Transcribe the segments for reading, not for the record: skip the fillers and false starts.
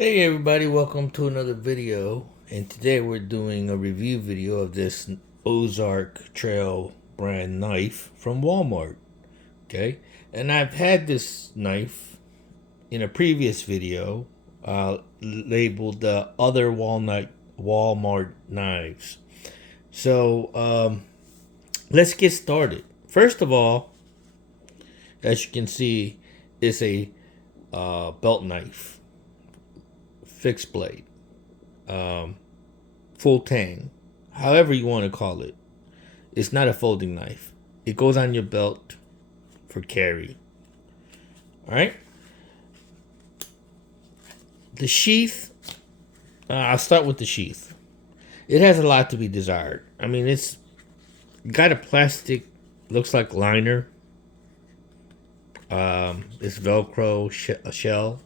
Hey everybody, welcome to another video. And today we're doing a review video of this Ozark Trail brand knife from Walmart. Okay, and I've had this knife in a previous video labeled the other Walmart knives. So let's get started. First of all, as you can see, it's a belt knife, fixed blade, full tang, however you want to call it. It's not a folding knife. It goes on your belt for carry. All right. The sheath. I'll start with the sheath. It has a lot to be desired. I mean, it's got a plastic, looks like liner. It's Velcro shell.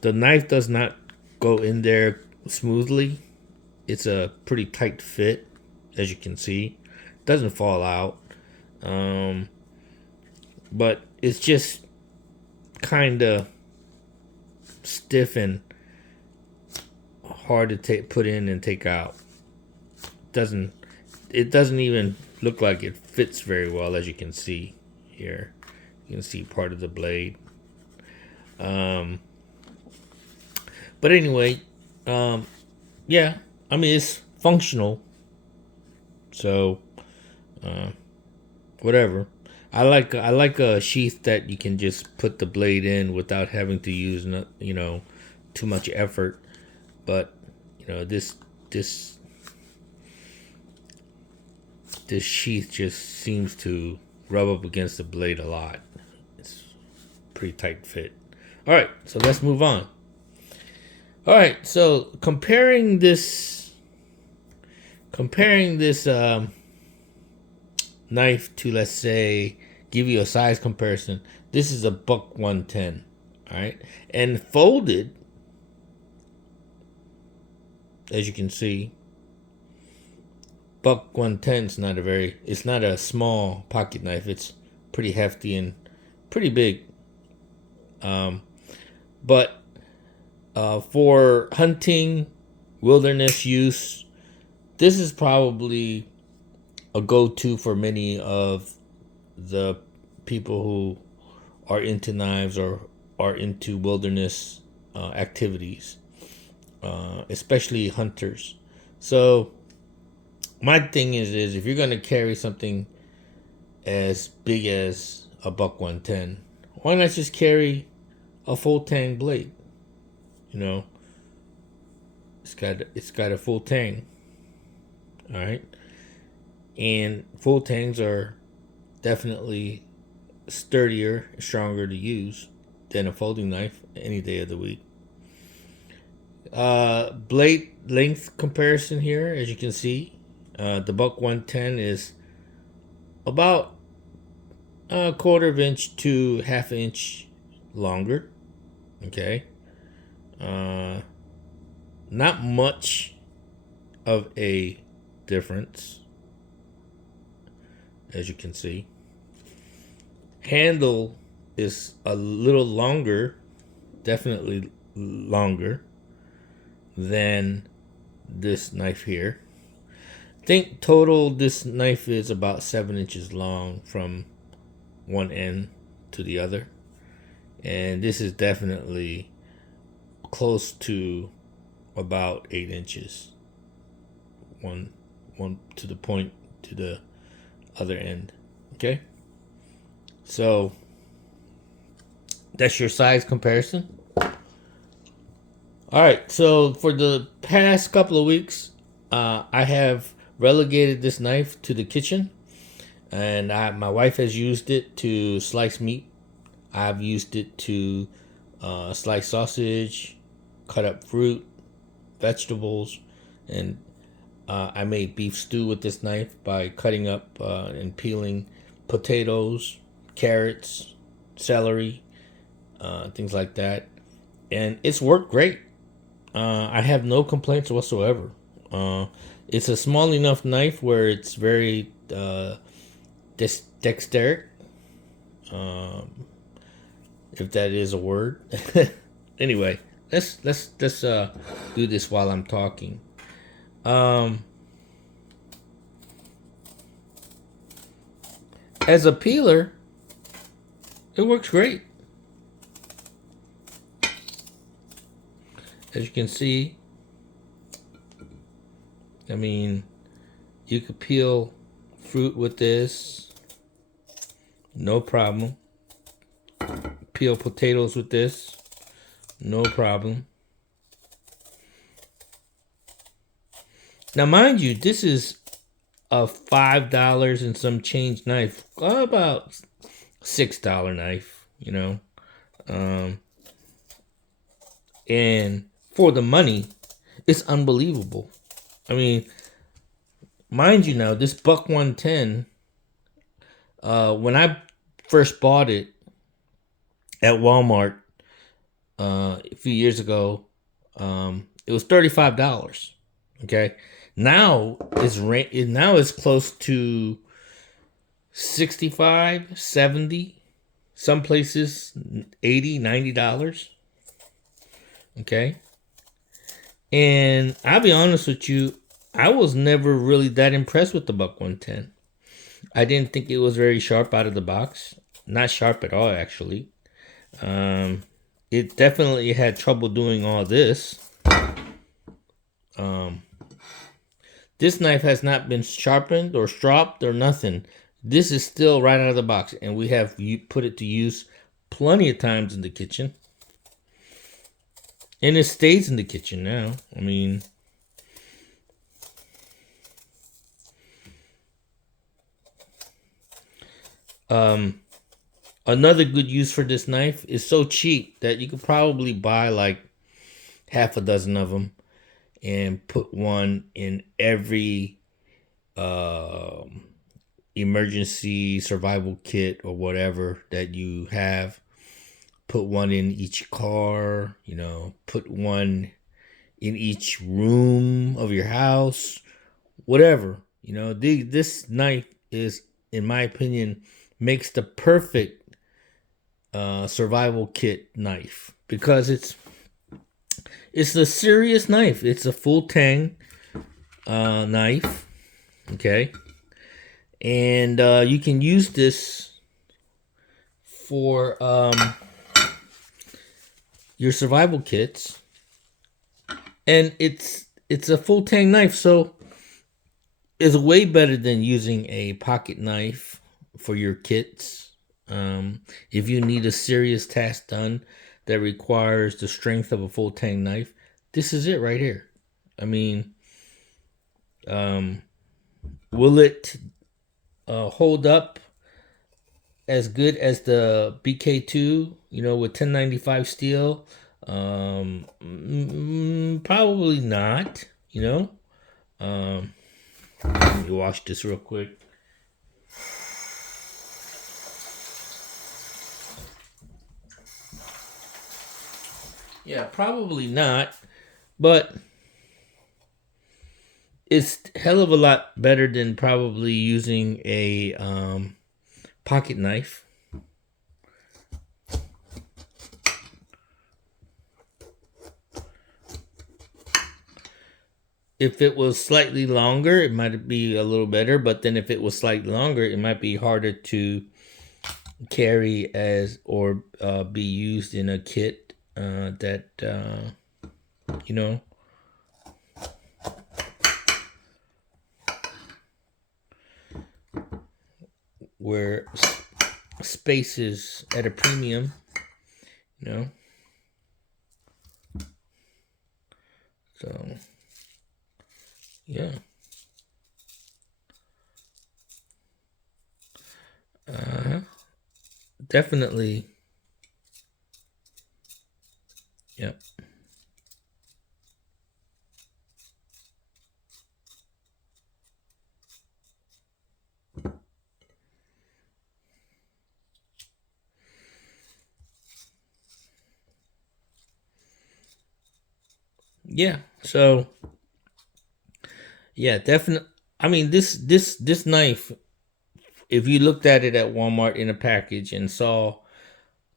The knife does not go in there smoothly. It's a pretty tight fit, as you can see. It doesn't fall out. But it's just kind of stiff and hard to put in and take out. It doesn't even look like it fits very well, as you can see here. You can see part of the blade. But anyway, yeah, I mean, it's functional. So, whatever. I like a sheath that you can just put the blade in without having to use too much effort. But this sheath just seems to rub up against the blade a lot. It's pretty tight fit. All right, so let's move on. All right, so comparing this knife to, let's say, give you a size comparison. This is a buck 110. All right, and folded, as you can see, buck 110 is it's not a small pocket knife. It's pretty hefty and pretty big. But for hunting, wilderness use, this is probably a go-to for many of the people who are into knives or are into wilderness activities, especially hunters. So my thing is if you're going to carry something as big as a buck 110, why not just carry a full tang blade? It's got a full tang. All right, and full tangs are definitely sturdier, stronger to use than a folding knife any day of the week. Blade length comparison here, as you can see, the buck 110 is about a quarter of inch to half inch longer. Okay. Not much of a difference, as you can see. Handle is a little longer, definitely longer than this knife here. I think total this knife is about 7 inches long from one end to the other, and this is definitely close to about 8 inches, one to the point to the other end. Okay, so that's your size comparison. All right, so for the past couple of weeks, I have relegated this knife to the kitchen, and my wife has used it to slice meat. I've used it to slice sausage, cut up fruit, vegetables, and I made beef stew with this knife by cutting up and peeling potatoes, carrots, celery, things like that, and it's worked great. I have no complaints whatsoever. It's a small enough knife where it's very dexterous. if that is a word. Anyway, let's do this while I'm talking. As a peeler, it works great. As you can see, I mean, you could peel fruit with this, no problem. Peel potatoes with this, no problem. Now, mind you, this is a $5 and some change knife, about $6 knife, you know. And for the money, it's unbelievable. I mean, mind you now, this buck 110, when I first bought it at Walmart a few years ago, it was $35. Okay, now it's close to 65, 70, some places $80, $90. Okay, and I'll be honest with you, I was never really that impressed with the buck 110. I didn't think it was very sharp out of the box. Not sharp at all, actually. It definitely had trouble doing all this. This knife has not been sharpened or stropped or nothing. This is still right out of the box, and we have put it to use plenty of times in the kitchen. And it stays in the kitchen now. I mean, another good use for this knife is so cheap that you could probably buy like half a dozen of them and put one in every emergency survival kit or whatever that you have. Put one in each car, you know, put one in each room of your house, whatever. You know, this knife is, in my opinion, makes the perfect survival kit knife because it's a serious knife. It's a full tang knife, okay, and you can use this for your survival kits, and it's a full tang knife, so it's way better than using a pocket knife for your kits. If you need a serious task done that requires the strength of a full tang knife, this is it right here. I mean, will it hold up as good as the BK2, you know, with 1095 steel? Probably not, you know. Let me wash this real quick. Yeah, probably not, but it's a hell of a lot better than probably using a pocket knife. If it was slightly longer, it might be a little better, but then if it was slightly longer, it might be harder to carry as or be used in a kit that you know, where space is at a premium, you know. So yeah. Definitely. Yep. Yeah. So yeah, definitely. I mean, this knife, if you looked at it at Walmart in a package and saw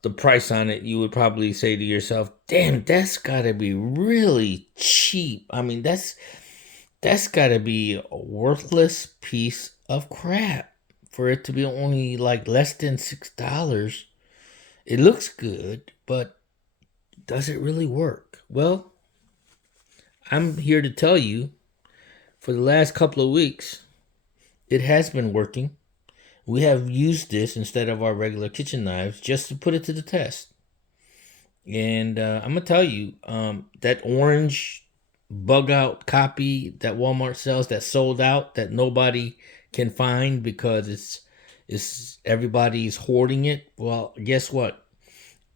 the price on it, you would probably say to yourself, damn, that's gotta be really cheap. I mean, that's gotta be a worthless piece of crap for it to be only like less than $6. It looks good, but does it really work? Well, I'm here to tell you for the last couple of weeks, it has been working. We have used this instead of our regular kitchen knives just to put it to the test. And I'm going to tell you, that orange bug out copy that Walmart sells that sold out, that nobody can find because it's everybody's hoarding it. Well, guess what?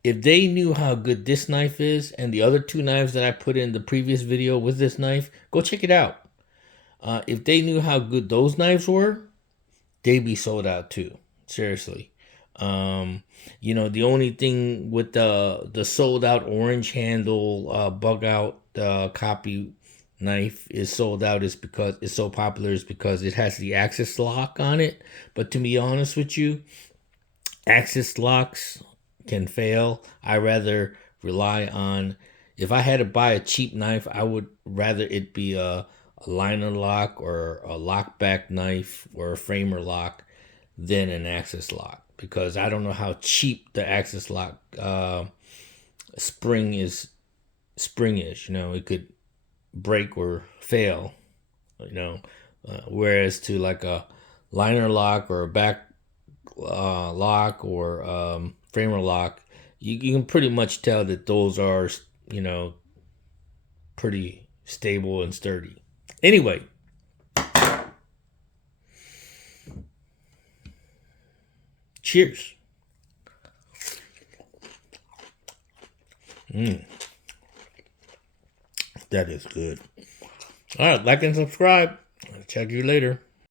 If they knew how good this knife is and the other two knives that I put in the previous video with this knife, go check it out. If they knew how good those knives were, they'd be sold out too. Seriously. The only thing with the sold out orange handle bug out copy knife is sold out is because it's so popular, is because it has the axis lock on it. But to be honest with you, axis locks can fail. I rather rely on, if I had to buy a cheap knife, I would rather it be a liner lock or a lockback knife or a framer lock than an axis lock, because I don't know how cheap the axis lock spring is. It could break or fail, whereas to like a liner lock or a back lock or framer lock, you can pretty much tell that those are pretty stable and sturdy. Anyway, cheers. That is good. All right, like and subscribe. I'll check you later.